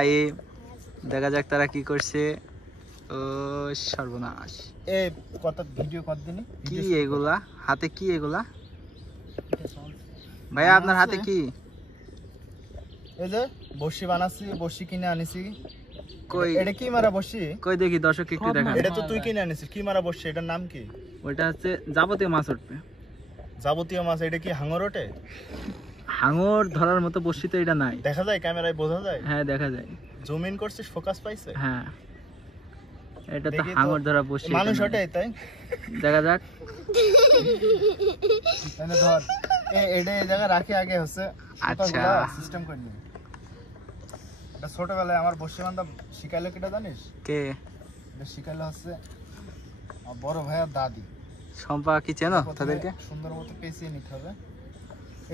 ভাই দেখা যাক তারা কি করছে। ও সর্বনাশ, এই কত ভিডিও কত দিনে কি এগুলা হাতে, কি এগুলা ভাইয়া আপনার হাতে কি? এই যে বর্ষি বানাচ্ছি, বর্ষি কিনে আনিছি। কই এটা কি মারা বর্ষি? কই দেখি দর্শক একটু দেখান। এটা তো তুই কিনে আনিছিস, কি মারা বর্ষি? এটার নাম কি? ওইটা হচ্ছে যাবতীয় মাছ উঠবে। যাবতীয় মাছ? এটা কি হাঙর ওঠে? হাঙর ধরার মতো বর্ষি তো এটা নাই। দেখা যায় ক্যামেরায়, বোঝা যায়? হ্যাঁ দেখা যায়। জুম ইন করছিস, ফোকাস পাইছে? হ্যাঁ এটা তো হাঙর ধরা বর্ষি। মানুষ ওঠে তাই? দেখা যাক। তাহলে ধর এটা এই জায়গা রাখি আগে হচ্ছে। আচ্ছা সিস্টেম করে নি। এটা ছোটবেলায় আমার বর্ষি বান্ধা শিখাইলো, কিটা জানিস? কে এটা শিখাইলো হচ্ছে আমার বড় ভাইয়ের দাদি। সম্পা কি চেনো তাদেরকে? সুন্দর মতো পেঁচিয়ে নিতে হবে।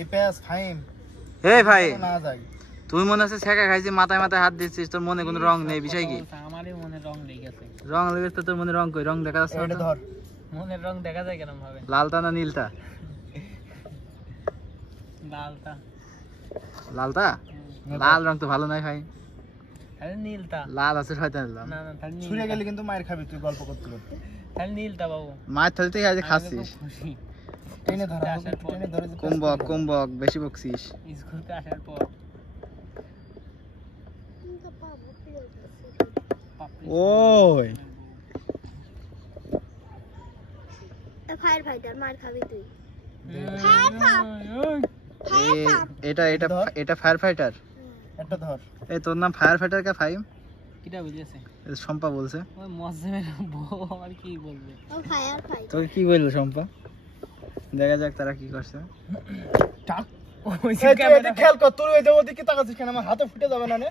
এই পেঁয়াজ ফাইম এই ভাই না যায়। তুই মনে হচ্ছে ছেঁকা খাইছি, মাথায় মাথায় হাত দিচ্ছিস, তোর মনে কোনো রং নেই, বিষয় কি? আমারই মনে রং লেগেছে। রং লেগেছে তোর মনে? রং কই? রং দেখা যাচ্ছে না এটা তো। ধর, মনের রং দেখা যায় কেরম ভাবে? লালটা না নীলটা? লালটা। লালটা? লাল রং তো ভালো নয় ভাই। তাহলে নীলটা। লাল আছে শয়তান লাল। না না তাহলে ছুঁড়ে নীলটা। গেলে কিন্তু মায়ের খাবি তুই গল্প করতে করতে। তাহলে নীলটা বাবু। মায়ের থালিতে আজ খাচ্ছিস। খুশি টেনে ধর, আসার পর। টেনে ধরে। কুম্বক কুম্বক বেশি বকছিস। স্কুলতে আসার পর। ওই ফায়ার ফাইটার মার খাবি তুই। এটা এটা এটা ফায়ার ফাইটার। একটা ধর। এই তোর নাম ফায়ার ফাইটার কা ফাইম? কিটা বুঝেছে? শম্পা বলছে। ওই মজমের বউ আর কি বলবে? ও ফায়ার ফাইটার। তোকে কি বললো শম্পা? দেখা যাক তারা কি করছে। টাক ওই ক্যামেরা খেয়াল কর, তুই ওই যে ওদিকে তাকাচ্ছিস কেন? আমার হাতে ফুটে যাবে না নে?